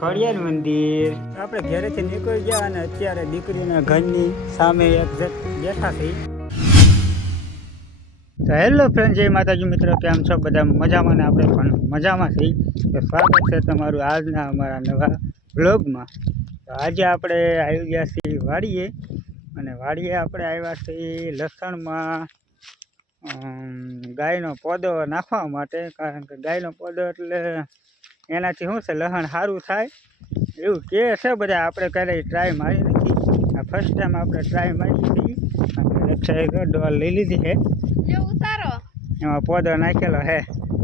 ખોડિયાર મંદિર આપણે ઘરેથી નીકળી ગયા અને અત્યારે દીકરીના ઘરની સામે એક બેઠા છે. તો હેલો ફ્રેન્ડ, જય માતાજી મિત્રો, કેમ છો બધા? મજામાં ને આપણે પણ મજામાં છીએ. તો સ્વાગત છે તમારું આજના અમારા નવા બ્લોગમાં. તો આજે આપણે આવી ગયા છીએ વાડીએ, અને વાડીએ આપણે આવ્યા છીએ લસણમાં ગાયનો પોદો નાખવા માટે. કારણ કે ગાયનો પોદો એટલે એનાથી શું છે, લસણ સારું થાય એવું કે છે બધા. આપણે ક્યારેય ટ્રાય મારી નથી, આ ફર્સ્ટ ટાઈમ આપણે ટ્રાય મારી છીએ. એક સાઈડ ડોલ લઈ લીધી છે, એમાં પોદો નાખેલો હે,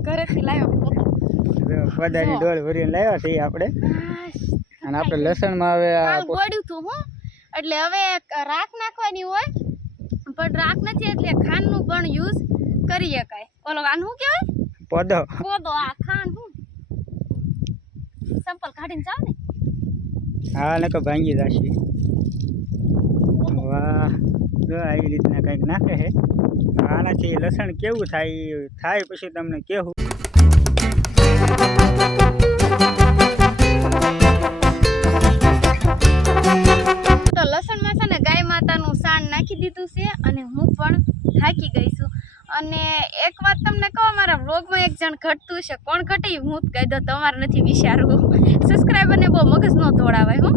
ઘરેથી લાવ્યો પોદાની ડોલ ભરીને લાવ્યા છીએ આપણે. અને આપણે લસણમાં હવે ગોળ્યું હતું હું, એટલે હવે રાખ નાખવાની હોય, પણ રાખ નથી એટલે ખાંડનું પણ યુઝ કરી શકાય. ઓલો આનું શું કહેવાય? પોદો. પોદો. આ ખાંડ હું સંપલ કાઢીને જાવ ને. હા, નકો ભાંગી જશે. વાહ, જો આવી રીતના કંઈક નાખે છે. આનાથી લસણ કેવું થાય પછી તમને કેવું. તો લસણમાં છે ને ગાય માતાનું સાણ નાખી દીધું છે, અને હું પણ થાકી ગઈ છું. અને એક વાત તમને કહો, મારા વ્લોગમાં એક જણ ઘટતું છે. કોણ ઘટે હું જ કહી દઉં, તમારે નથી વિચારવું. સબસ્ક્રાઈબરને બહુ મગજ ન તોડાવાય હું.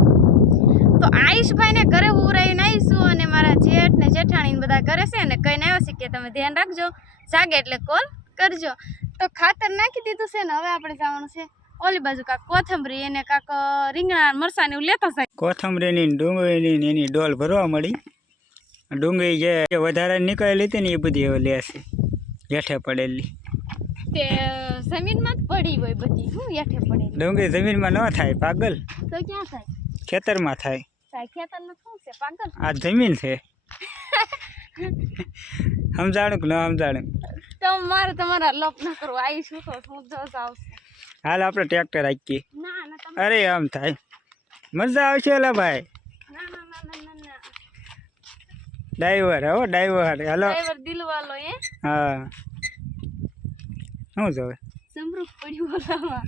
તો આયુષભાઈને ઘરે ઉરાઈને આવીશું, અને મારા જેઠ ને જેઠાણી બધા ઘરે છે, અને કહીને આવ્યા છે કે તમે ધ્યાન રાખજો, જાગે એટલે કોલ કરજો. તો ખાતર નાખી દીધું છે ને હવે આપણે જવાનું છે ઓલી બાજુ, કાંક કોથમરી એને કાંક રીંગણા મરસાને એવું લેતા જાય. કોથમરીની ડુંગળીની એની ડોલ ભરવા મળી. ડુંગળી જે વધારે નીકળેલી હતી ને એ બધી હવે લેશે, હેઠે પડેલી. તે જમીનમાં જ પડી હોય બધી, શું હેઠે પડેલી? ડુંગળી જમીનમાં ન થાય પાગલ, તો ક્યાં થાય? ખેતરમાં થાય. ખેતરમાં શું છે પાગલ? આ જમીન છે. સમજાણું કે ન સમજાણું? તો મારે તમારા લોપ ના કરવું. આવી શું તો હું જસ આવશે. હાલ આપણે ટ્રેક્ટર રાખીએ. ના ના તમે. અરે આમ થાય, મજા આવશે. એલા ભાઈ ના ના ના ના ના ના. ડ્રાઈવર, હો ડ્રાઈવર. હાલો ડ્રાઈવર દિલવાલો હે. હા, શું જોવે સમરૂપ પડ્યું બોલાવા.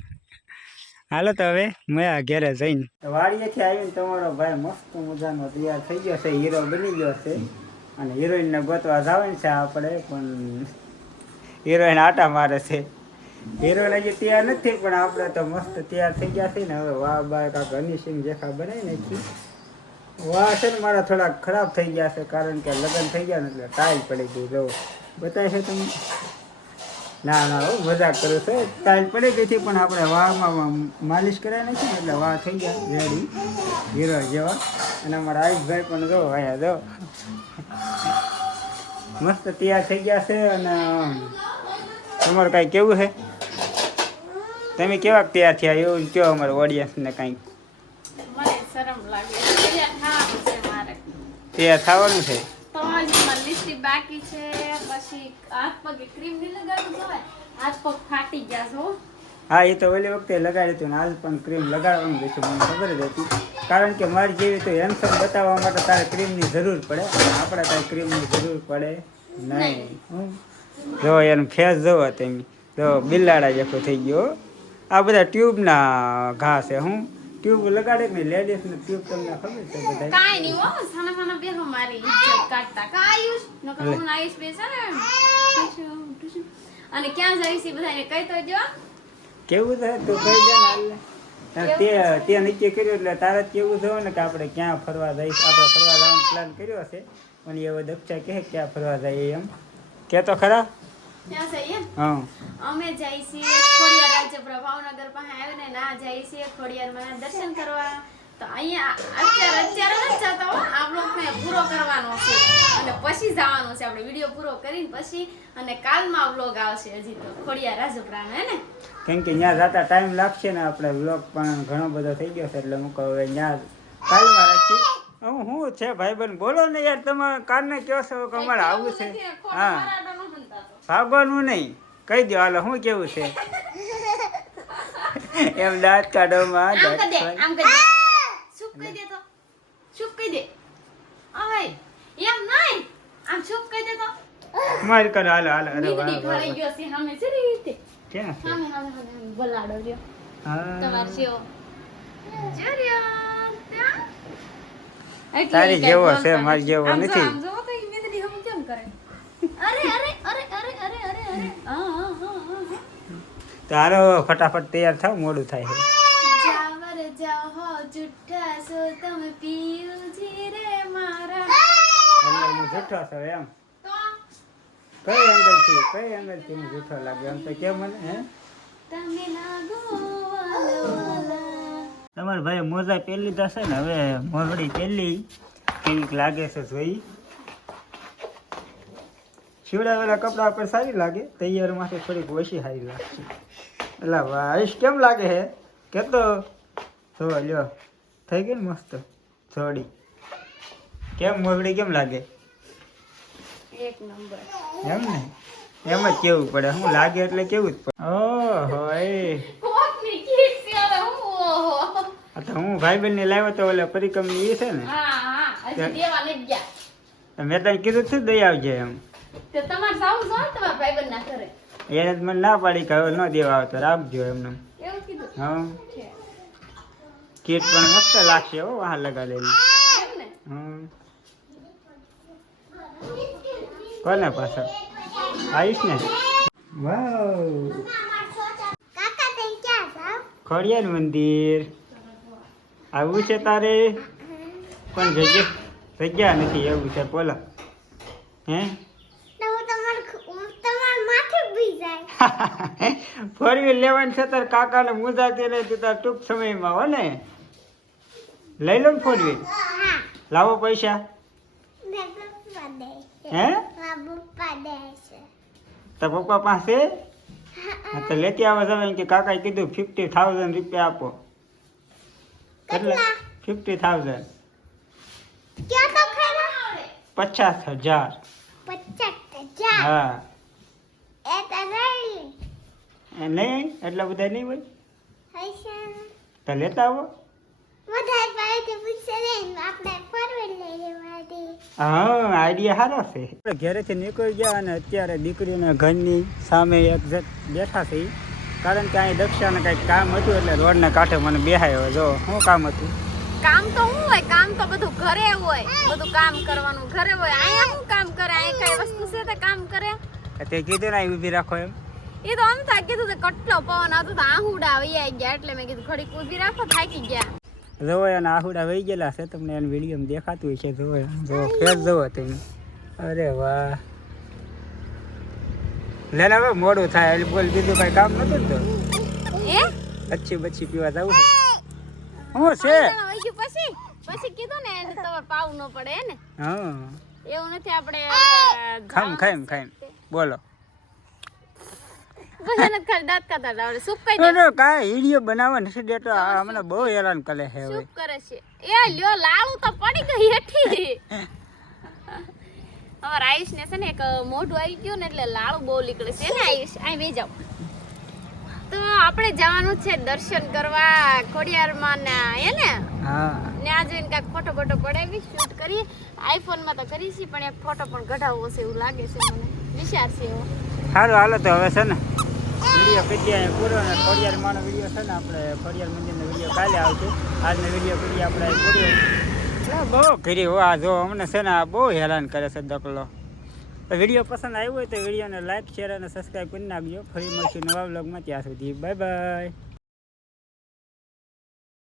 હાલો તો હવે મેં ઘેરે જઈને વાડીએથી આવીને તમારો ભાઈ મસ્ત મજાનો તૈયાર થઈ ગયો છે, હીરો બની ગયો છે. અને હિરોઈનને ગોતવા જવાનું છે આપણે, પણ હિરોઈન આટા મારે છે. હિરોઈન હજી તૈયાર નથી, પણ આપણે તો મસ્ત તૈયાર થઈ ગયા છે ને. હવે વાહ બાય કાંક હનીસિંગ જેખા બનાવી નાખી. વાહ છે ને મારા થોડા ખરાબ થઈ ગયા છે, કારણ કે લગ્ન થઈ ગયા ને એટલે ટાઈલ પડી ગઈ. જો બતાવે છે તમને? ના ના, હું મજાક કરું છું. ટાઈલ પડી ગઈ હતી, પણ આપણે વાહમાં માલિશ કરાવી નાખી ને એટલે વાહ થઈ ગયા રેડી, હીરો જેવા. અને અમારા આયુષભાઈ પણ જો અહીંયા જો મસ્ત તૈયાર થઈ ગયા છે. અને તમારું કાંઈ કેવું છે? તમે કેવા તૈયાર થયા એવું કહો અમારે ઓડિયન્સને કાંઈક. મને શરમ લાગે. તૈયાર થવાનું છે મારે. તૈયાર થવાનું છે તો હજી મારી લિપસ્ટિક બાકી છે, પછી હાથ પગે ક્રીમ ની લગાડવું જોઈએ. હાથ પગ ફાટી ગયા છો. હા, એ તો ઓલી વખતે લગાડ્યું હતું ને આજ પણ ક્રીમ લગાડવાનું રહેશે, મને ખબર જ હતી. કારણ કે મારી જેવી તો હેન્ડસમ બતાવવા માટે તારે ક્રીમની જરૂર પડે, અને આપણે કાંઈ ક્રીમની જરૂર પડે નહીં. જો એનો ફેસ જોવો તમે, જો બિલાડા જેવો થઈ ગયો. આ બધા ટ્યુબના ઘા છે. હું ટ્યુબ લગાડે ને લેડીઝને ટ્યુબ, તમને ખબર છે બધા? કાઈ નહીં હો, સાના સાના બેહો મારી ઇજ્જત કાઢતા. કાયુષ નકર હું આયુષ બેસે ને. અને ક્યાં જાય છે બધાને કહી તો જો. કેવું છે તું કહી દે ને. તે નક્કી કર્યું એટલે તારે જ કેવું થયું ને કે આપણે ક્યાં ફરવા જઈશ. આપણે ફરવા જવાનો પ્લાન કર્યો છે, પણ એવો દક્ષા કહે ક્યાં ફરવા જઈએ એમ કે તો ખરા. ક્યાં જઈએ? હા, અમે જઈએ છીએ ખોડિયાર રાજપુરા ભાવનગર પાસે આવીને ના જઈએ છીએ ખોડિયારમાં દર્શન કરવા. તો અહીંયા અત્યારે નથી જતા હો, આ બ્લોગને પૂરો કરવાનો છે અને પછી જવાનું છે આપણે. વિડીયો પૂરો કરીને પછી, અને કાલમાં બ્લોગ આવશે હજી તો ખોડિયાર રાજપુરાનો, હે ને? કેમ કે ત્યાં જતા ટાઈમ લાગશે ને. આપણે બ્લોગ પણ ઘણો બધો થઈ ગયો છે, એટલે હું કહું હવે ત્યાં કાલમાં રાખી. હું છે ભાઈબંધ, બોલો ને યાર. તમે કારને કહો છો કે અમારે આવું છે? હા, ભાગવાનું નહીં, કહી દો. હાલો શું કેવું છે? એમ દાંત કાઢોમાં આમ કહી દે. શુપ કહી દે તો. શુપ કહી દે. હવે એમ નહીં, આમ શુપ કહી દે તો. મારી કરો. હાલો હાલો. અરે મીંદડી વાહ ભરાઈ ગયો છે સામે છે રીતે. ક્યાં છે સામે સામે સામે બોલાડો રહ્યો હા તમાર જેવો જો રહ્યો ત્યાં એટલે તારી કાંઈ જેવો બોલતો છે મારી જેવો આમ જો, નથી આમ જો તો ઈ મેંદડી હમ કેમ કરે અરે અરે અરે અરે અરે અરે અરે હા તારો ફટાફટ તૈયાર થાવ મોડું થાય છે જાવર જાઓ હો જુઠ્ઠા છો તમે પિયુજી રે મારા એટલે હું જૂઠો છું એમ તો કઈ એંગલથી હું જૂઠો લાગે એમ તો કેમ મને હે તમે લાગો વાલા તમારા ભાઈ મોજા પહેરી લીધા છે ને હવે મોરડી પહેલી કેવીક લાગે છે જોઈ શિવડાવેલા કપડા પર સારી લાગે તૈયાર માંથી થોડીક ઓછી સારી લાગશે એટલે વાઈશ કેમ લાગે હે કેતો જો લ્યો થઈ ગઈ ને મસ્ત જોડી કેમ મોરડી કેમ લાગે એક નંબર એમ ને એમ જ કેવું પડે હું લાગે એટલે કેવું જ પડે ઓહો એ કોકની કીટ છે હવે હું ઓહો આ તો હું ભાઈબંધ ને લાવ્યો તો ઓલા પરિક્રમની એ છે ને હા હજી દેવા નથી ગયા મેં તને કીધું હતું દઈ આવજે એમ તો તમાર સાઉ જો તમારા ભાઈબંધ ના કરે એને જ મને ના પાડી કે હવે ન દેવા આવતો રાખજો એમને એવું કીધું હા છે કીટ પણ મસ્ત લાગશે હો વાહ લગાડેલી એમ ને હમ કોને પાછળ આવીશ ને વાવ ખોડિયાર મંદિર આવું છે તારે પણ જગ્યા નથી એવું છે બોલો હે ફોર વ્હીલ લેવાની છે તાર કાકાને મુંજાતી રહી તું તાર ટૂંક સમયમાં હો ને લઈ લો ને ફોર વ્હીલ લાવો પૈસા હે તાર પપ્પા પાસે હા તો લેતી આવો તમે કે કાકાએ કીધું 50,000 રૂપિયા આપો કેટલા 50,000 50,000 હા નહીં એટલા બધા નહીં હોય તો લેતા આવો હા આઈડિયા સારો છે આપણે ઘરેથી નીકળી ગયા અને અત્યારે દીકરીઓને ઘરની સામે એક બેઠા છે ઈ. કારણ કે અહીં દક્ષાને કંઈક કામ હતું એટલે રોડને કાંઠે મને બેહાયો જો શું કામ હતું કામ તો હું હોય કામ તો બધું ઘરે હોય બધું કામ કરવાનું ઘરે હોય અહીંયા હું કામ કરે અહીંયા કઈ વસ્તુ છે તે કામ કરે તે કીધું ને અહીં ઊભી રાખો એમ એ તો આમ થાય કીધું તો કેટલો પવન આવતો તો આહુડા વૈયા ગયા એટલે મેં કીધું ઘડીક ઊભી રાખો થાકી ગયા જોવો એના આહુડા વહી ગયેલા છે તમને એને વિડીયોમાં દેખાતું હોય છે જોવો જો ફેર જોવો તમે અરે વાહ લે ને હવે મોડું થાય એટલે બોલ બીજું કઈ કામ નતું ને તો એ બચ્છી પીવા જવું છે શું છે પછી કીધું ને એને તમારે પાવું ન પડે ને હા એવું નથી આપણે ખામ બોલો ભજન ખાલી દાંત કાઢતા આવડે સૂપ કઈ તો કાંઈ વિડીયો બનાવવા નથી દેતો આ મને બહુ હેરાન કરે છે હવે સૂપ કરે છે એ લ્યો લાળું તો પડી ગઈ હેઠી અમાર આયુષ ને છે ને એક મોઢું આવી ગયું ને એટલે લાળું બહુ નીકળે છે ને આયુષ અહીં બે જાવ તો આપણે જવાનું છે દર્શન કરવા ખોડિયારમાં ને હે ને હા ત્યાં જઈને કાંઈક ફોટો બોટો પડાવી શૂટ કરીએ આઈફોનમાં તો કરી છે પણ એક ફોટો પણ કઢાવવો છે એવું લાગે છે મને વિચાર છે એવો સારું હાલો તો હવે છે ને વિડીયો કરી અહીંયા પૂરો ને ખોડિયારમાંનો વિડીયો છે ને આપણે ખોડિયાર મંદિરનો વિડીયો કાલે આવશે આજનો વિડીયો કરી આપણે પૂરો બહુ કરી હો આ જો અમને છે ને આ બહુ હેરાન કરે છે દકલો તો વિડીયો પસંદ આવ્યો હોય તો વિડીયોને લાઈક શેર અને સબસ્ક્રાઈબ કરી નાખજો ફરી મળશું નવા વ્લોગમાં ત્યાં સુધી બાય બાય